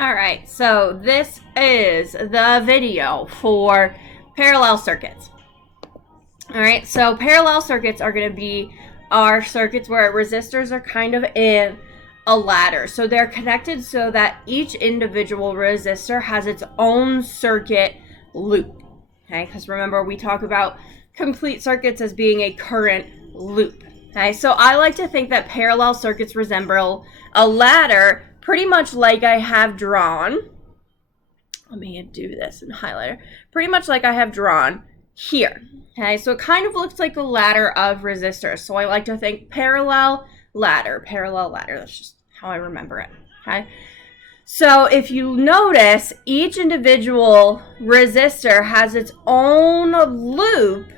All right, so this is the video for parallel circuits. All right, so parallel circuits are going to be our circuits where resistors are kind of in a ladder. So they're connected so that each individual resistor has its own circuit loop. Okay, because remember we talk about complete circuits as being a current loop. Okay, so I like to think that parallel circuits resemble a ladder pretty much like I have drawn. Let me do this in highlighter. Pretty much like I have drawn here. Okay, so it kind of looks like a ladder of resistors. So I like to think parallel ladder. That's just how I remember it. Okay. So if you notice, each individual resistor has its own loop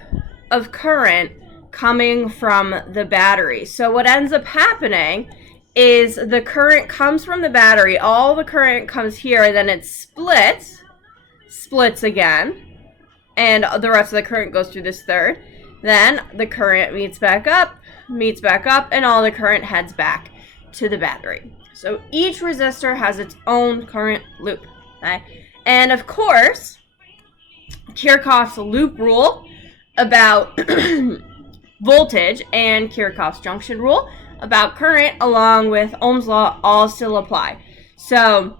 of current coming from the battery. So what ends up happening is the current comes from the battery, all the current comes here, and then it splits again, and the rest of the current goes through this third. Then the current meets back up, and all the current heads back to the battery. So each resistor has its own current loop. Okay? And of course, Kirchhoff's loop rule about voltage and Kirchhoff's junction rule about current, along with Ohm's law, all still apply. So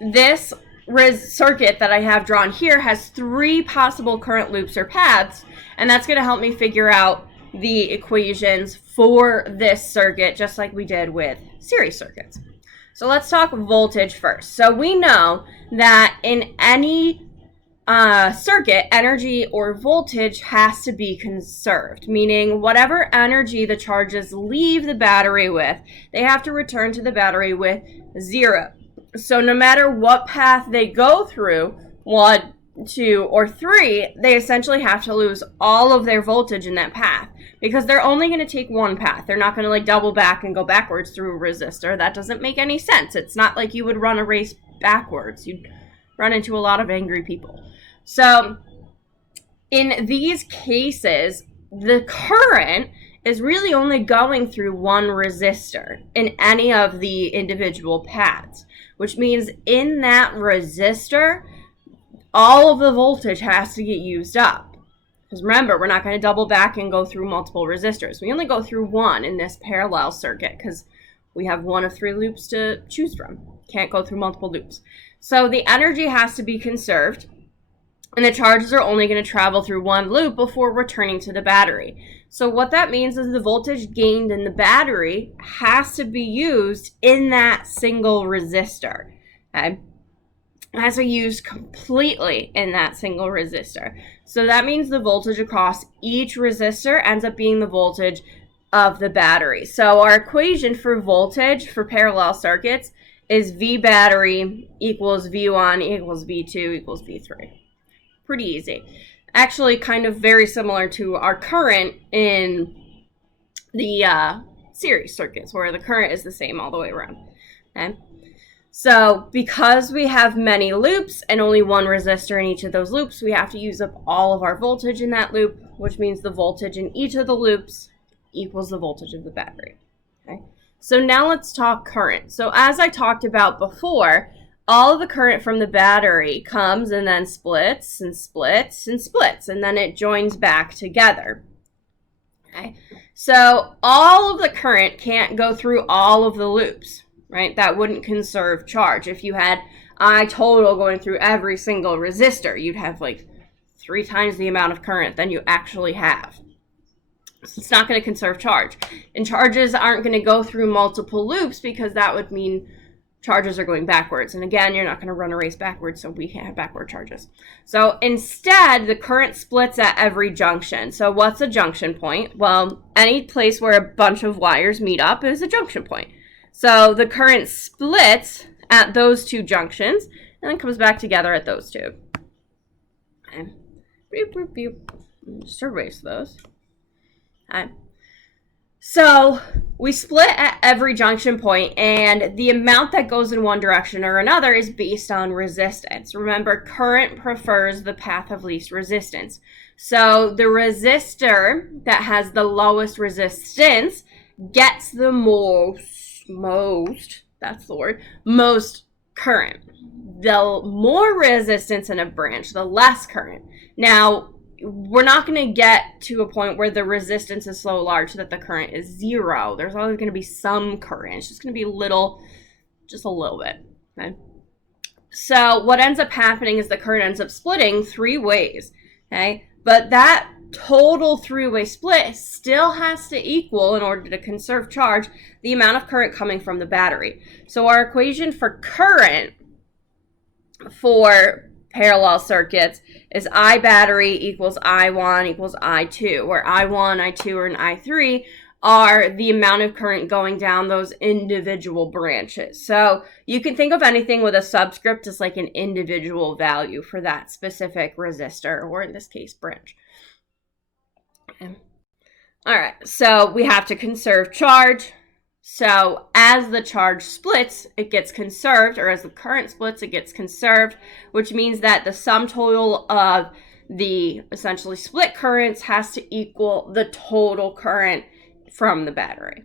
this circuit that I have drawn here has 3 possible current loops or paths, and that's going to help me figure out the equations for this circuit, just like we did with series circuits. So let's talk voltage first. So we know that in any circuit, energy or voltage has to be conserved, meaning whatever energy the charges leave the battery with, they have to return to the battery with 0. So no matter what path they go through, 1, 2, or 3, they essentially have to lose all of their voltage in that path, because they're only going to take one path. They're not going to like double back and go backwards through a resistor. That doesn't make any sense. It's not like you would run a race backwards. You'd run into a lot of angry people. So in these cases, the current is really only going through one resistor in any of the individual paths, which means in that resistor, all of the voltage has to get used up. Because remember, we're not going to double back and go through multiple resistors. We only go through one in this parallel circuit because we have one of 3 loops to choose from. Can't go through multiple loops. So the energy has to be conserved, and the charges are only going to travel through one loop before returning to the battery. So what that means is the voltage gained in the battery has to be used in that single resistor. Okay? It has to be used completely in that single resistor. So that means the voltage across each resistor ends up being the voltage of the battery. So our equation for voltage for parallel circuits is V battery equals V1 equals V2 equals V3. Pretty easy. Actually, kind of very similar to our current in the series circuits, where the current is the same all the way around. Okay? So because we have many loops and only one resistor in each of those loops, we have to use up all of our voltage in that loop, which means the voltage in each of the loops equals the voltage of the battery. Okay? So now let's talk current. So as I talked about before, all of the current from the battery comes and then splits and splits and splits, and then it joins back together. Okay? So all of the current can't go through all of the loops, right? That wouldn't conserve charge. If you had I total going through every single resistor, you'd have like 3 times the amount of current than you actually have. So it's not going to conserve charge. And charges aren't going to go through multiple loops because that would mean charges are going backwards. And again, you're not going to run a race backwards, so we can't have backward charges. So instead, the current splits at every junction. So what's a junction point? Well, any place where a bunch of wires meet up is a junction point. So the current splits at those 2 junctions and then comes back together at those 2. Okay. Boop, boop, boop. Just erase those. Okay. So we split at every junction point, and the amount that goes in one direction or another is based on resistance. Remember, current prefers the path of least resistance. So the resistor that has the lowest resistance gets the most current. The more resistance in a branch, the less current. Now, we're not going to get to a point where the resistance is so large that the current is zero. There's always going to be some current. It's just going to be just a little bit. Okay? So what ends up happening is the current ends up splitting 3 ways. Okay? But that total 3-way split still has to equal, in order to conserve charge, the amount of current coming from the battery. So our equation for current for parallel circuits is I battery equals I1 equals I2, where I1, I2, and I3 are the amount of current going down those individual branches. So you can think of anything with a subscript as like an individual value for that specific resistor, or in this case, branch. Okay. All right, so we have to conserve charge. So as the charge splits, it gets conserved, or as the current splits, it gets conserved, which means that the sum total of the essentially split currents has to equal the total current from the battery.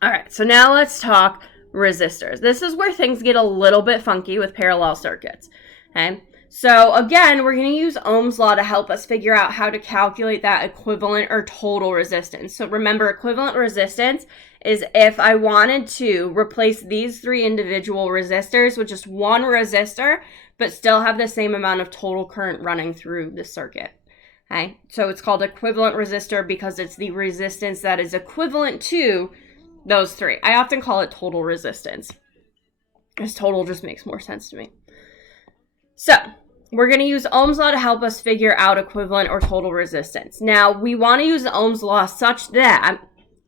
All right, so now let's talk resistors. This is where things get a little bit funky with parallel circuits. Okay, so again, we're going to use Ohm's law to help us figure out how to calculate that equivalent or total resistance. So remember, equivalent resistance is if I wanted to replace these 3 individual resistors with just one resistor, but still have the same amount of total current running through the circuit. Okay, so it's called equivalent resistor because it's the resistance that is equivalent to those 3. I often call it total resistance, because total just makes more sense to me. So we're going to use Ohm's law to help us figure out equivalent or total resistance. Now, we want to use Ohm's law such that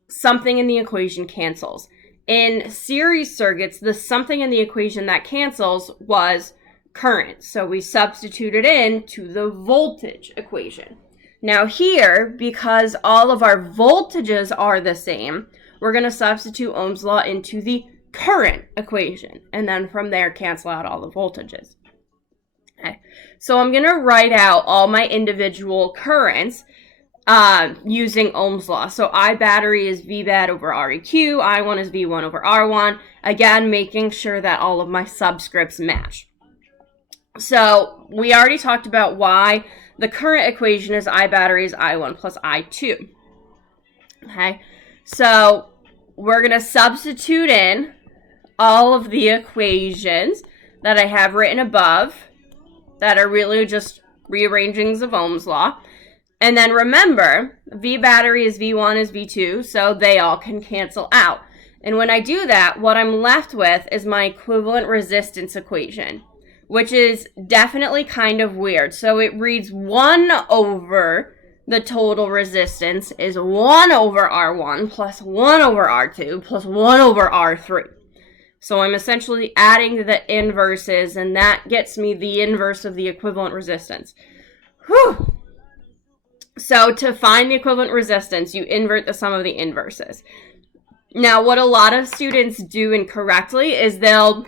something in the equation cancels. In series circuits, the something in the equation that cancels was current. So we substituted in to the voltage equation. Now here, because all of our voltages are the same, we're going to substitute Ohm's law into the current equation. And then from there, cancel out all the voltages. Okay. So I'm going to write out all my individual currents using Ohm's law. So I battery is VBAT over REQ, I1 is V1 over R1, again, making sure that all of my subscripts match. So we already talked about why the current equation is I battery is I1 plus I2. Okay, so we're going to substitute in all of the equations that I have written above that are really just rearrangings of Ohm's law. And then remember, V battery is V1 is V2, so they all can cancel out. And when I do that, what I'm left with is my equivalent resistance equation, which is definitely kind of weird. So it reads 1 over the total resistance is 1 over R1 plus 1 over R2 plus 1 over R3. So I'm essentially adding the inverses, and that gets me the inverse of the equivalent resistance. Whew! So to find the equivalent resistance, you invert the sum of the inverses. Now, what a lot of students do incorrectly is they'll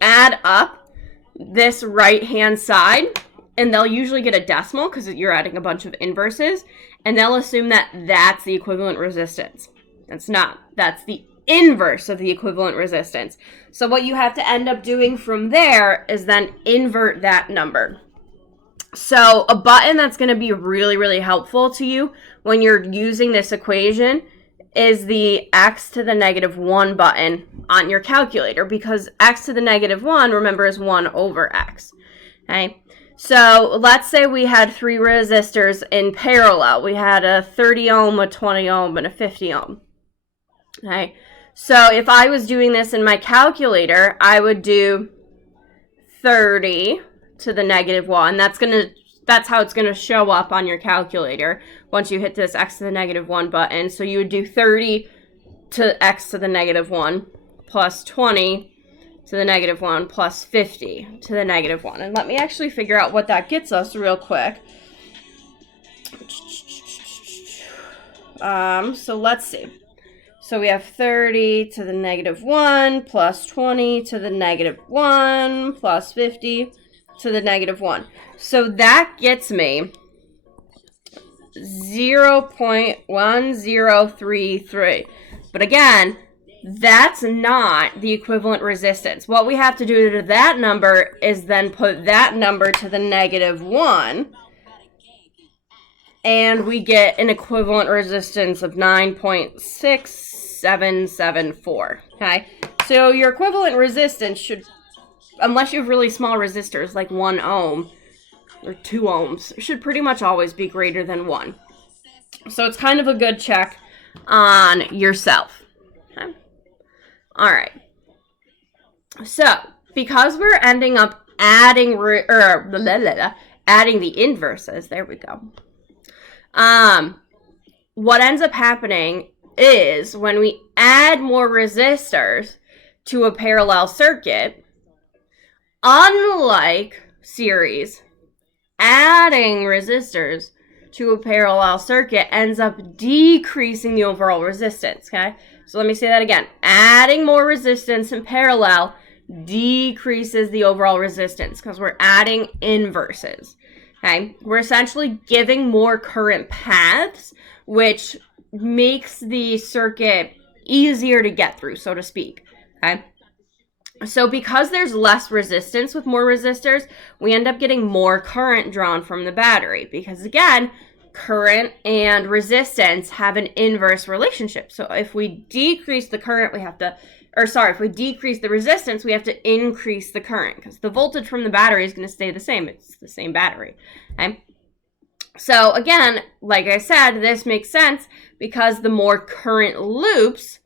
add up this right-hand side, and they'll usually get a decimal because you're adding a bunch of inverses, and they'll assume that that's the equivalent resistance. That's not. That's the inverse of the equivalent resistance. So what you have to end up doing from there is then invert that number. So a button that's going to be really, really helpful to you when you're using this equation is the x to the negative 1 button on your calculator, because x to the negative 1, remember, is 1 over x. Okay, so let's say we had 3 resistors in parallel. We had a 30 ohm, a 20 ohm, and a 50 ohm. Okay, so if I was doing this in my calculator, I would do 30 to the negative 1. That's how it's going to show up on your calculator once you hit this x to the negative 1 button. So you would do 30 to x to the negative 1 plus 20 to the negative 1 plus 50 to the negative 1. And let me actually figure out what that gets us real quick. So let's see. So we have 30 to the negative 1 plus 20 to the negative 1 plus 50 to the negative 1. So that gets me 0.1033. But again, that's not the equivalent resistance. What we have to do to that number is then put that number to the -1, and we get an equivalent resistance of 9.6774, okay? So your equivalent resistance should, unless you have really small resistors like 1 ohm or 2 ohms, should pretty much always be greater than 1. So it's kind of a good check on yourself. Okay? All right. So because we're ending up adding adding the inverses, there we go. What ends up happening is when we add more resistors to a parallel circuit, unlike series, adding resistors to a parallel circuit ends up decreasing the overall resistance, okay? So let me say that again. Adding more resistance in parallel decreases the overall resistance because we're adding inverses, okay? We're essentially giving more current paths, which makes the circuit easier to get through, so to speak, okay? So because there's less resistance with more resistors, we end up getting more current drawn from the battery because, again, current and resistance have an inverse relationship. So if we decrease the current, if we decrease the resistance, we have to increase the current because the voltage from the battery is going to stay the same. It's the same battery, okay? So again, like I said, this makes sense because the more current loops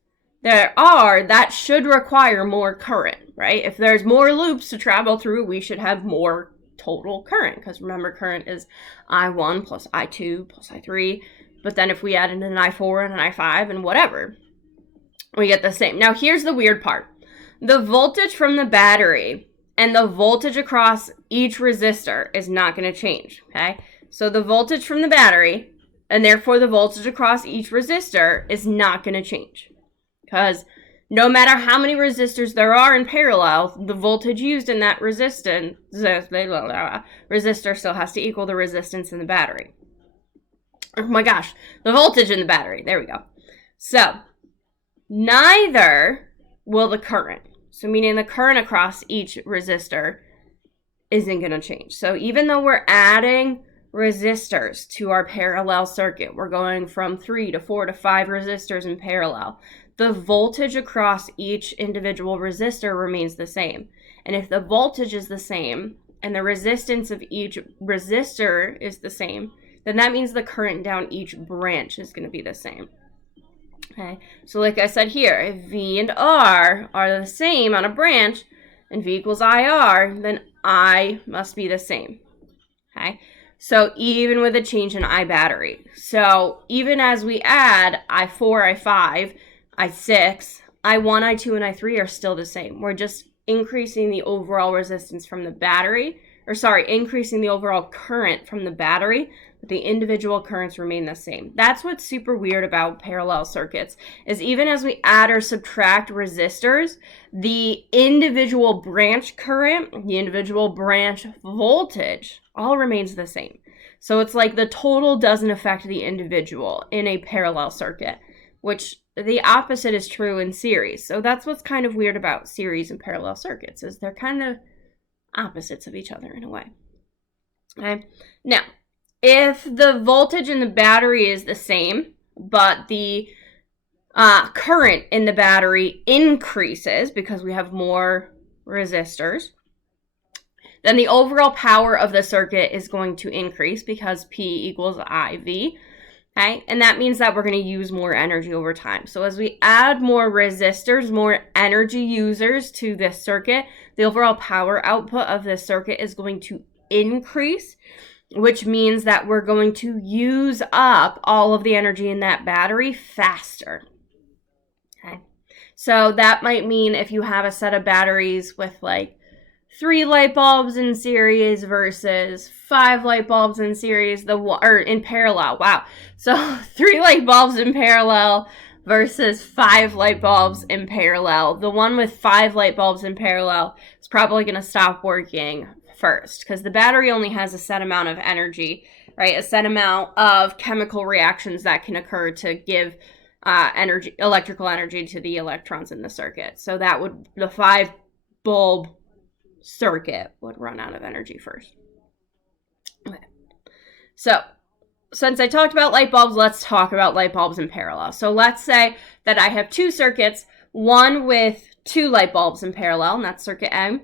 there are, that should require more current, right? If there's more loops to travel through, we should have more total current, because remember, current is I1 plus I2 plus I3, but then if we add in an I4 and an I5 and whatever, we get the same. Now here's the weird part. The voltage from the battery and the voltage across each resistor is not going to change, okay? So the voltage from the battery and therefore the voltage across each resistor is not going to change. Because no matter how many resistors there are in parallel, the voltage used in that resistor still has to equal the resistance in the battery. Oh my gosh, the voltage in the battery. There we go. So, neither will the current. So meaning the current across each resistor isn't going to change. So even though we're adding resistors to our parallel circuit, we're going from 3 to 4 to 5 resistors in parallel, the voltage across each individual resistor remains the same. And if the voltage is the same and the resistance of each resistor is the same, then that means the current down each branch is going to be the same. Okay, so like I said here, if V and R are the same on a branch and V equals IR, then I must be the same. Okay, so even with a change in I battery. So even as we add I4, I5, I6, I1, I2, and I3 are still the same. We're just increasing the overall resistance from the battery, increasing the overall current from the battery, but the individual currents remain the same. That's what's super weird about parallel circuits, is even as we add or subtract resistors, the individual branch current, the individual branch voltage, all remains the same. So it's like the total doesn't affect the individual in a parallel circuit, which the opposite is true in series. So that's what's kind of weird about series and parallel circuits, is they're kind of opposites of each other in a way. Okay. Now, if the voltage in the battery is the same, but the current in the battery increases because we have more resistors, then the overall power of the circuit is going to increase because P equals IV. Okay, and that means that we're going to use more energy over time. So as we add more resistors, more energy users to this circuit, the overall power output of this circuit is going to increase, which means that we're going to use up all of the energy in that battery faster. Okay, so that might mean if you have a set of batteries with like 3 light bulbs in series versus 5 light bulbs in series, in parallel. Wow. So 3 light bulbs in parallel versus 5 light bulbs in parallel. The one with 5 light bulbs in parallel is probably going to stop working first because the battery only has a set amount of energy, right? A set amount of chemical reactions that can occur to give electrical energy to the electrons in the circuit. So that would, the 5 bulb circuit would run out of energy first. Okay. So since I talked about light bulbs, let's talk about light bulbs in parallel. So let's say that I have 2 circuits, one with 2 light bulbs in parallel, and that's circuit A,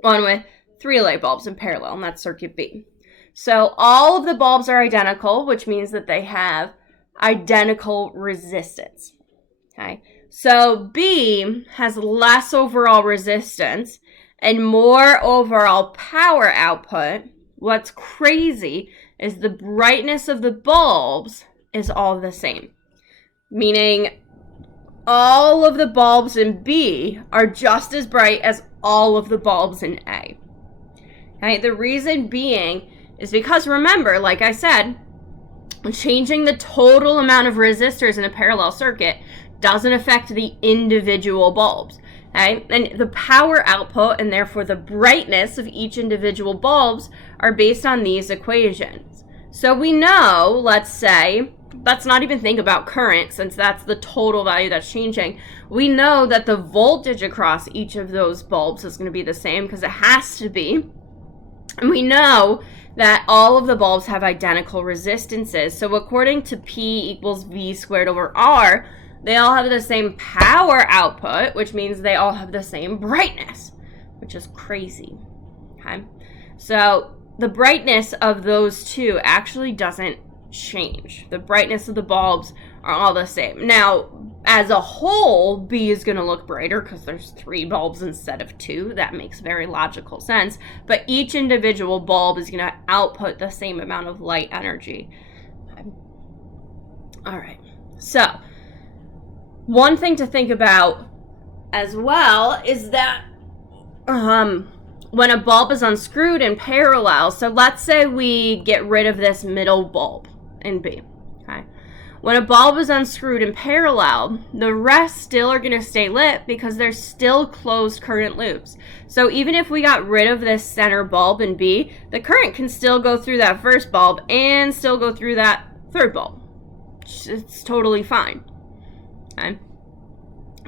one with 3 light bulbs in parallel, and that's circuit B. So all of the bulbs are identical, which means that they have identical resistance. Okay, so B has less overall resistance and more overall power output. What's crazy is the brightness of the bulbs is all the same, meaning all of the bulbs in B are just as bright as all of the bulbs in A. Okay, the reason being is because, remember, like I said, changing the total amount of resistors in a parallel circuit doesn't affect the individual bulbs. Okay? And the power output and therefore the brightness of each individual bulbs are based on these equations. So we know, let's say, let's not even think about current since that's the total value that's changing. We know that the voltage across each of those bulbs is going to be the same because it has to be. And we know that all of the bulbs have identical resistances. So according to P equals V squared over R, they all have the same power output, which means they all have the same brightness, which is crazy. Okay? So the brightness of those two actually doesn't change. The brightness of the bulbs are all the same. Now, as a whole, B is going to look brighter because there's 3 bulbs instead of 2. That makes very logical sense. But each individual bulb is going to output the same amount of light energy. Okay. All right. So, one thing to think about as well is that when a bulb is unscrewed in parallel, so let's say we get rid of this middle bulb in B. Okay. When a bulb is unscrewed in parallel, the rest still are going to stay lit because they're still closed current loops. So even if we got rid of this center bulb in B, the current can still go through that first bulb and still go through that third bulb. It's totally fine. Okay.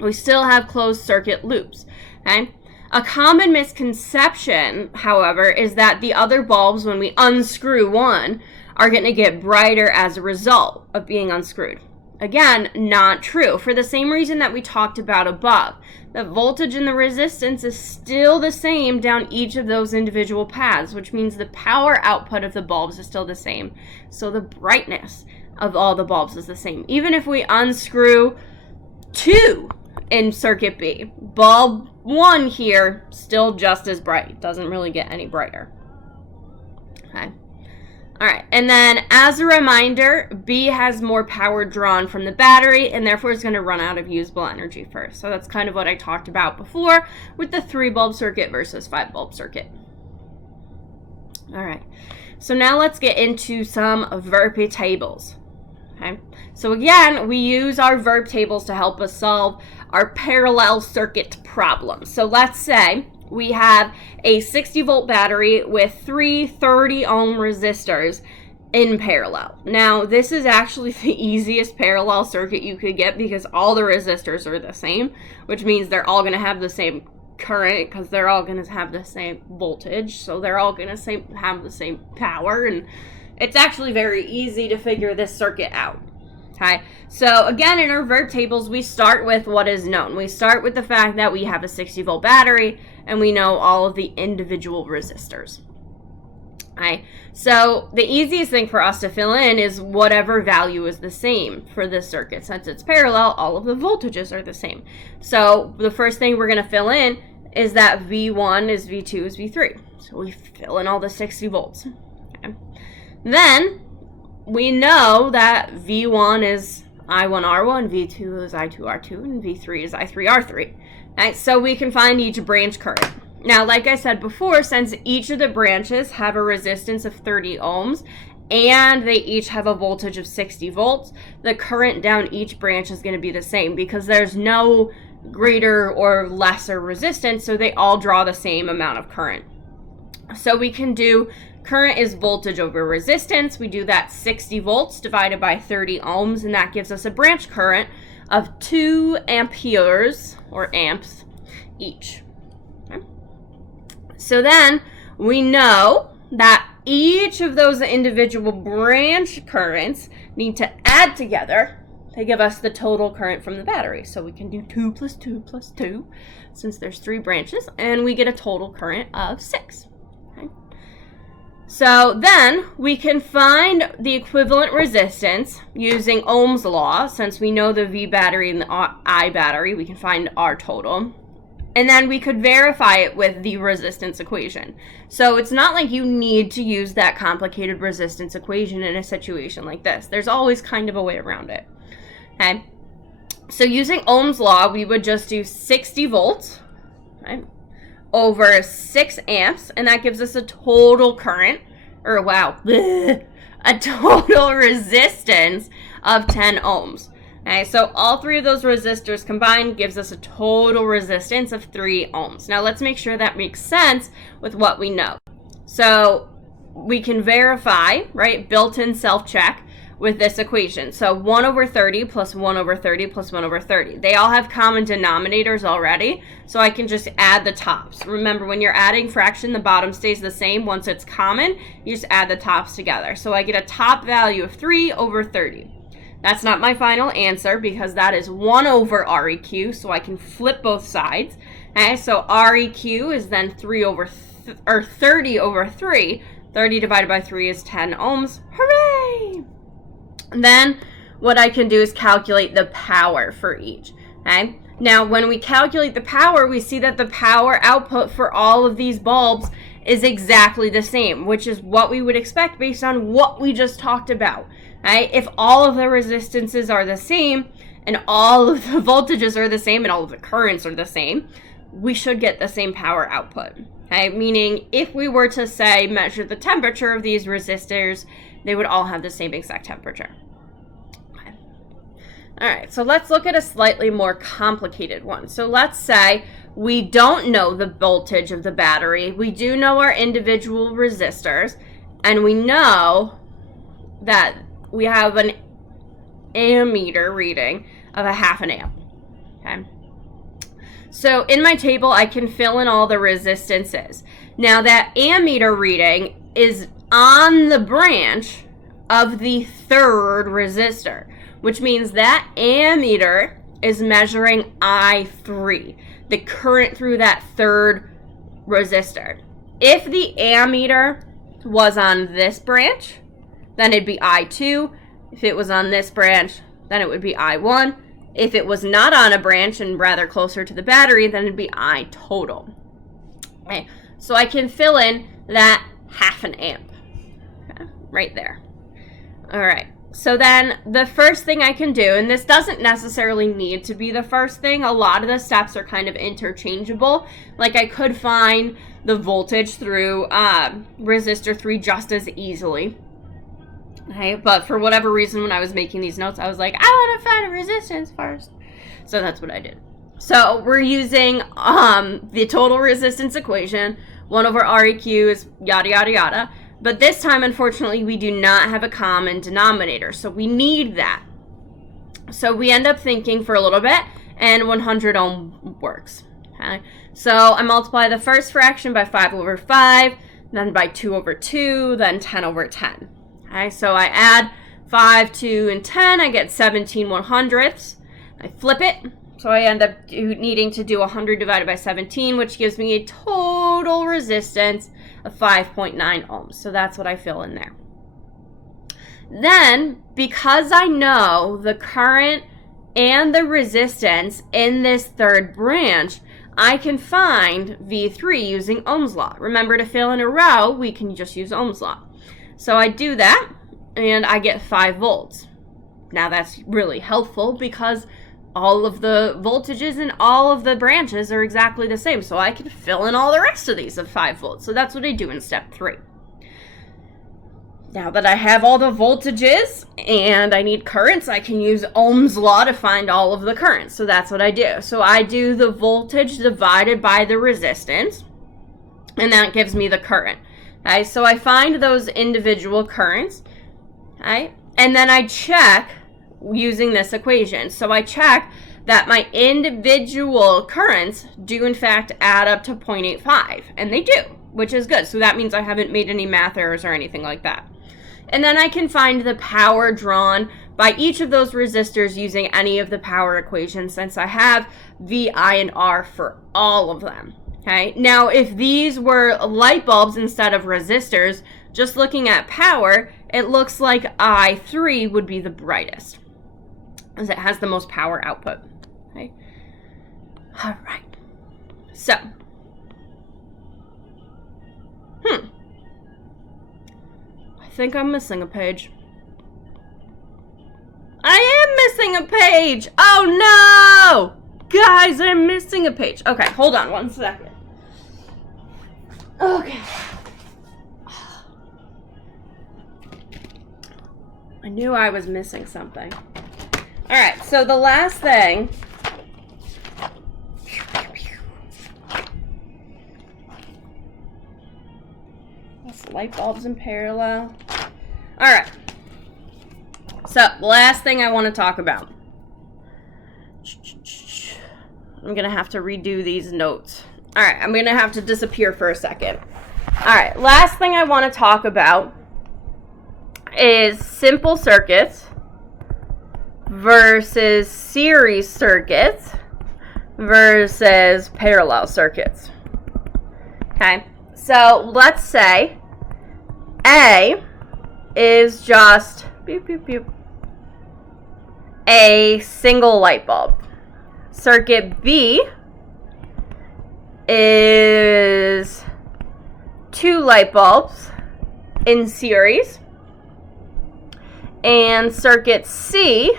We still have closed circuit loops. Okay. A common misconception, however, is that the other bulbs, when we unscrew one, are going to get brighter as a result of being unscrewed. Again, not true. For the same reason that we talked about above, the voltage and the resistance is still the same down each of those individual paths, which means the power output of the bulbs is still the same. So the brightness of all the bulbs is the same. Even if we unscrew 2 in circuit B, bulb 1 here, still just as bright. Doesn't really get any brighter. Okay. All right, and then as a reminder, B has more power drawn from the battery and therefore is going to run out of usable energy first. So that's kind of what I talked about before with the 3 bulb circuit versus 5 bulb circuit. All right, so now let's get into some VERP tables. Okay, so again, we use our VERP tables to help us solve our parallel circuit problem. So let's say we have a 60 volt battery with 3 30 ohm resistors in parallel. Now, this is actually the easiest parallel circuit you could get because all the resistors are the same, which means they're all going to have the same current because they're all going to have the same voltage. So they're all going to have the same power, and it's actually very easy to figure this circuit out. Okay, so again, in our VERP tables, we start with what is known. We start with the fact that we have a 60 volt battery and we know all of the individual resistors. Okay, so the easiest thing for us to fill in is whatever value is the same for this circuit. Since it's parallel, all of the voltages are the same. So the first thing we're going to fill in is that V1 is V2 is V3. So we fill in all the 60 volts. Okay. Then we know that V1 is I1R1, V2 is I2R2, and V3 is I3R3. Right, so we can find each branch current. Now, like I said before, since each of the branches have a resistance of 30 ohms and they each have a voltage of 60 volts, the current down each branch is going to be the same because there's no greater or lesser resistance, so they all draw the same amount of current. So we can do Current is voltage over resistance. We do that 60 volts divided by 30 ohms, and that gives us a branch current of 2 amperes, or amps, each. Okay. So then we know that each of those individual branch currents need to add together to give us the total current from the battery. So we can do 2 plus 2 plus 2, since there's 3 branches, and we get a total current of 6. Okay. So then we can find the equivalent resistance using Ohm's law. Since we know the V battery and the I battery, we can find our total. And then we could verify it with the resistance equation. So it's not like you need to use that complicated resistance equation in a situation like this. There's always kind of a way around it. Okay. So using Ohm's law, we would just do 60 volts, right, over 6 amps, and that gives us a total current, or wow, a total resistance of 10 ohms. Okay, so all 3 of those resistors combined gives us a total resistance of 3 ohms. Now let's make sure that makes sense with what we know. So we can verify, right, built-in self-check with this equation. So 1 over 30 plus 1 over 30 plus 1 over 30. They all have common denominators already, so I can just add the tops. Remember, when you're adding fraction, the bottom stays the same. Once it's common, you just add the tops together. So I get a top value of 3 over 30. That's not my final answer because that is 1 over REQ, so I can flip both sides. Okay, so REQ is then 30 over 3. 30 divided by 3 is 10 ohms. Hooray! And then what I can do is calculate the power for each. Okay? Now, when we calculate the power, we see that the power output for all of these bulbs is exactly the same, which is what we would expect based on what we just talked about. Right? If all of the resistances are the same and all of the voltages are the same and all of the currents are the same, we should get the same power output. Okay? Meaning, if we were to, say, measure the temperature of these resistors, they would all have the same exact temperature. Okay. All right, so let's look at a slightly more complicated one. So let's say we don't know the voltage of the battery. We do know our individual resistors, and we know that we have an ammeter reading of a half an amp. Okay. So in my table, I can fill in all the resistances. Now that ammeter reading is on the branch of the 3rd resistor, which means that ammeter is measuring I3, the current through that 3rd resistor. If the ammeter was on this branch, then it'd be I2. If it was on this branch, then it would be I1. If it was not on a branch and rather closer to the battery, then it'd be I total. Okay, so I can fill in that half an amp, okay, right there. All right, so then the first thing I can do, and this doesn't necessarily need to be the first thing, a lot of the steps are kind of interchangeable. Like I could find the voltage through resistor 3 just as easily. Okay, but for whatever reason, when I was making these notes, I was like, I want to find a resistance first. So that's what I did. So we're using the total resistance equation. 1 over REQ is yada, yada, yada. But this time, unfortunately, we do not have a common denominator. So we need that. So we end up thinking for a little bit, and 100 ohm works. Okay, so I multiply the first fraction by 5 over 5, then by 2 over 2, then 10 over 10. Okay, so I add 5, 2, and 10. I get 17/100ths. I flip it. So I end up needing to do 100 divided by 17, which gives me a total resistance of 5.9 ohms. So that's what I fill in there. Then, because I know the current and the resistance in this 3rd branch, I can find V3 using Ohm's law. Remember, to fill in a row, we can just use Ohm's law. So I do that, and I get 5 volts. Now that's really helpful because all of the voltages in all of the branches are exactly the same. So I can fill in all the rest of these of 5 volts. So that's what I do in step 3. Now that I have all the voltages and I need currents, I can use Ohm's law to find all of the currents. So that's what I do. So I do the voltage divided by the resistance, and that gives me the current. Okay, so I find those individual currents, okay, and then I check using this equation. So I check that my individual currents do in fact add up to 0.85, and they do, which is good. So that means I haven't made any math errors or anything like that. And then I can find the power drawn by each of those resistors using any of the power equations, since I have V, I, and R for all of them. Okay, now if these were light bulbs instead of resistors, just looking at power, it looks like I3 would be the brightest, as it has the most power output. Okay, all right, so I think I'm missing a page. I am missing a page! Oh no! Guys, I'm missing a page. Okay, hold on one second. Okay. I knew I was missing something. Alright, so the last thing. That's light bulbs in parallel. Alright. So, the last thing I want to talk about. I'm going to have to redo these notes. Alright, I'm going to have to disappear for a second. Alright, last thing I want to talk about is simple circuits versus series circuits versus parallel circuits. Okay, so let's say A is just beep, beep, beep, a single light bulb. Circuit B is 2 light bulbs in series. And circuit C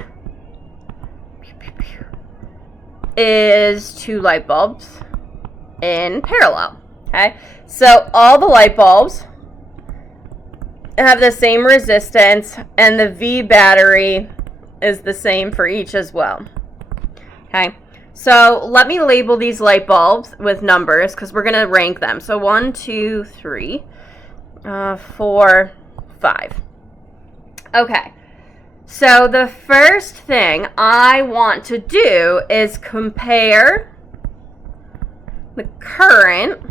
is 2 light bulbs in parallel. Okay, so all the light bulbs have the same resistance, and the V battery is the same for each as well. Okay, so let me label these light bulbs with numbers because we're going to rank them. So 1, 2, 3, 4, 5. Okay, so the first thing I want to do is compare the current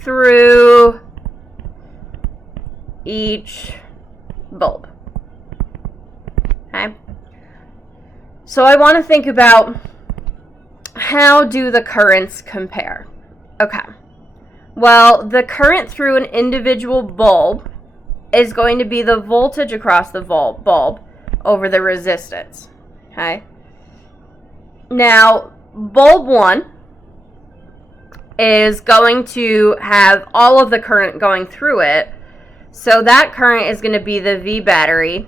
through each bulb. Okay, so I want to think about how do the currents compare. Okay, well, the current through an individual bulb is going to be the voltage across the bulb over the resistance. Okay, now bulb 1 is going to have all of the current going through it, so that current is going to be the V battery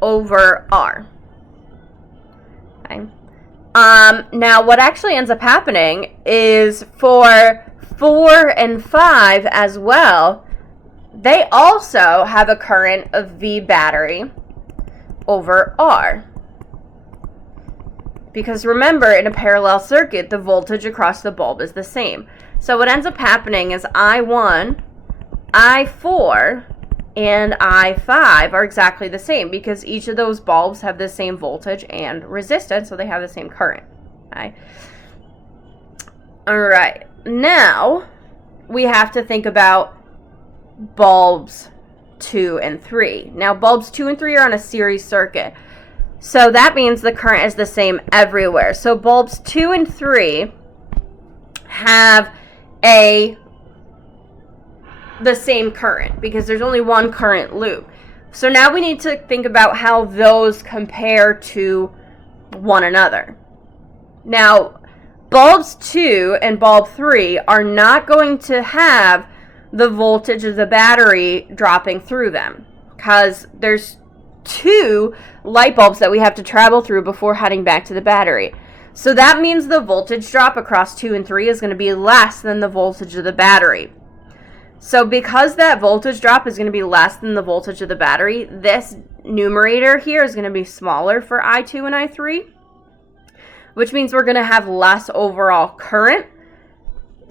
over R. Okay. Now what actually ends up happening is for 4 and 5 as well, they also have a current of V battery over R. Because remember, in a parallel circuit, the voltage across the bulb is the same. So what ends up happening is I1, I4, and I5 are exactly the same because each of those bulbs have the same voltage and resistance, so they have the same current. Okay. All right. Now we have to think about bulbs 2 and 3. Now bulbs 2 and 3 are on a series circuit. So that means the current is the same everywhere. So bulbs 2 and 3 have the same current because there's only one current loop. So now we need to think about how those compare to one another. Now, bulbs 2 and bulb 3 are not going to have the voltage of the battery dropping through them because there's 2 light bulbs that we have to travel through before heading back to the battery. So that means the voltage drop across 2 and 3 is going to be less than the voltage of the battery. So because that voltage drop is going to be less than the voltage of the battery, this numerator here is going to be smaller for I2 and I3, which means we're going to have less overall current.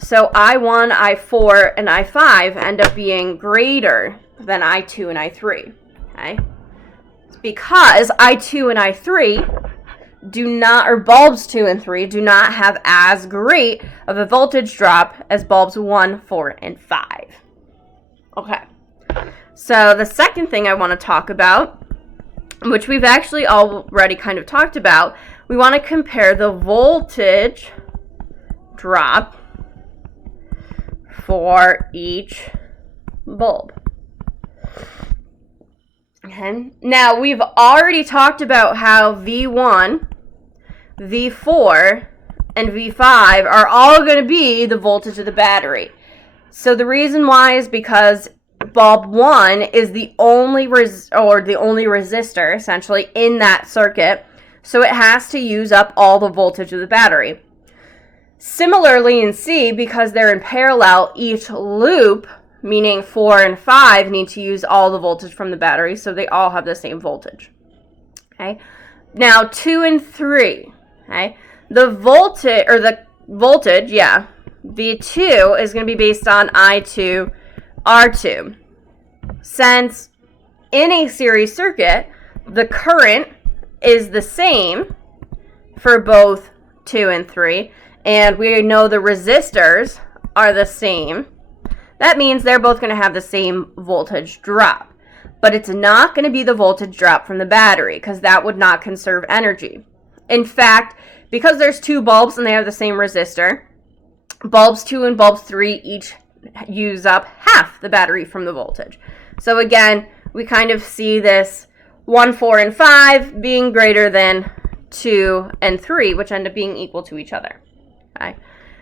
So I1, I4, and I5 end up being greater than I2 and I3. Okay? It's because I2 and I3 do not, or bulbs 2 and 3 do not have as great of a voltage drop as bulbs 1, 4, and 5. Okay. So the second thing I want to talk about, which we've actually already kind of talked about, we want to compare the voltage drop for each bulb. Okay. Now, we've already talked about how V1, V4, and V5 are all going to be the voltage of the battery. So the reason why is because bulb 1 is the only resistor, essentially, in that circuit, so it has to use up all the voltage of the battery. Similarly in C, because they're in parallel, each loop, meaning 4 and 5, need to use all the voltage from the battery, so they all have the same voltage. Okay. Now 2 and 3, okay, the voltage, V2 is going to be based on I2, R2. Since in a series circuit, the current is the same for both 2 and 3, and we know the resistors are the same, that means they're both going to have the same voltage drop. But it's not going to be the voltage drop from the battery, because that would not conserve energy. In fact, because there's two bulbs and they have the same resistor, bulbs 2 and bulbs 3 each use up half the battery from the voltage. So again, we kind of see this 1, 4, and 5 being greater than 2 and 3, which end up being equal to each other. Okay.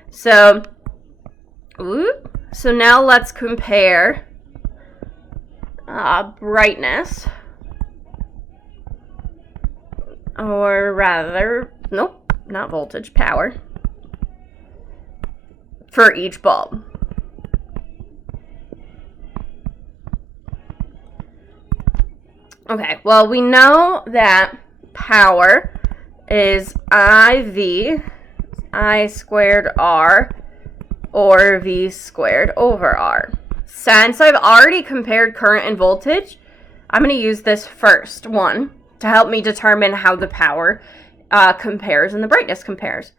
So now let's compare brightness, or rather, nope, not voltage, power, for each bulb. Okay, well, we know that power is IV, I squared R, or V squared over R. Since I've already compared current and voltage, I'm going to use this first one to help me determine how the power compares and the brightness compares.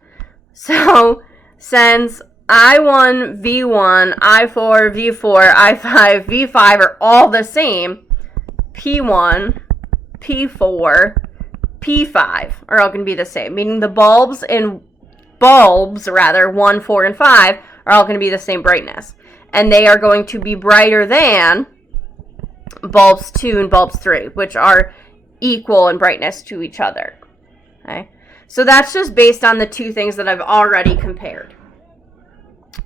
So, since I1, V1, I4, V4, I5, V5 are all the same, P1, P4, P5 are all going to be the same, meaning the bulbs 1, 4, and 5 are all going to be the same brightness. And they are going to be brighter than bulbs 2 and bulbs 3, which are equal in brightness to each other. Okay? So that's just based on the two things that I've already compared.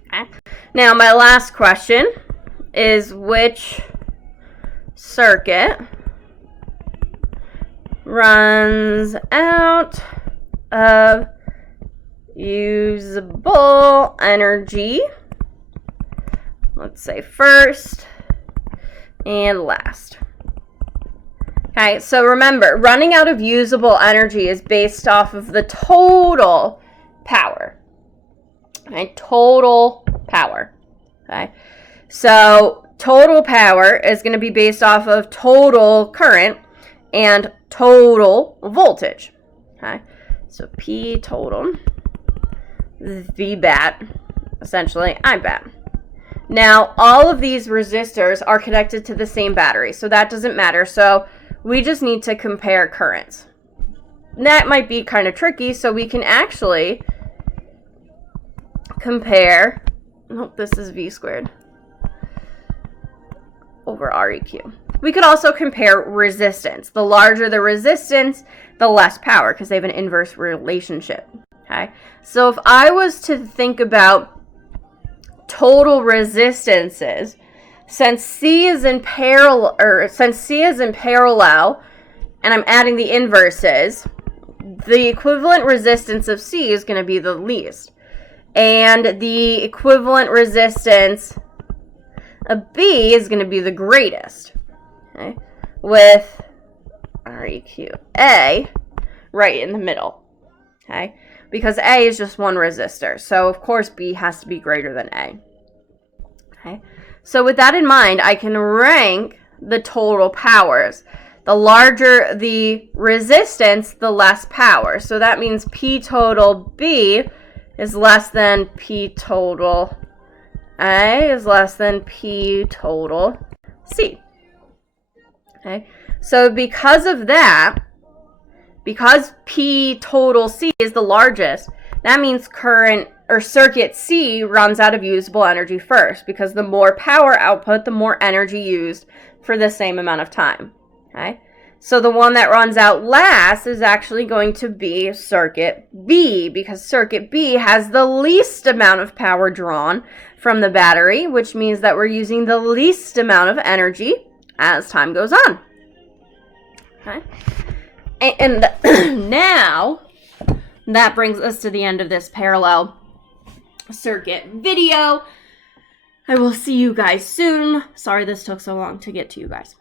Okay? Now, my last question is, which circuit runs out of usable energy, let's say first and last. Okay, so remember, running out of usable energy is based off of the total power. Okay, total power. Okay, so total power is going to be based off of total current and total voltage. Okay, so P total, V bat, essentially I bat. Now, all of these resistors are connected to the same battery, so that doesn't matter. So we just need to compare currents. That might be kind of tricky, so we can actually compare, this is V squared over Req. We could also compare resistance. The larger the resistance, the less power, because they have an inverse relationship. Okay, so if I was to think about total resistances, since C is in parallel, and I'm adding the inverses, the equivalent resistance of C is going to be the least, and the equivalent resistance of B is going to be the greatest. Okay, with REQA right in the middle. Okay, because A is just one resistor. So, of course, B has to be greater than A. Okay. So, with that in mind, I can rank the total powers. The larger the resistance, the less power. So, that means P total B is less than P total A is less than P total C. Okay. So, because of that, because P total C is the largest, that means current or circuit C runs out of usable energy first, because the more power output, the more energy used for the same amount of time. Okay? So the one that runs out last is actually going to be circuit B, because circuit B has the least amount of power drawn from the battery, which means that we're using the least amount of energy as time goes on. Okay? And now, that brings us to the end of this parallel circuit video. I will see you guys soon. Sorry this took so long to get to you guys.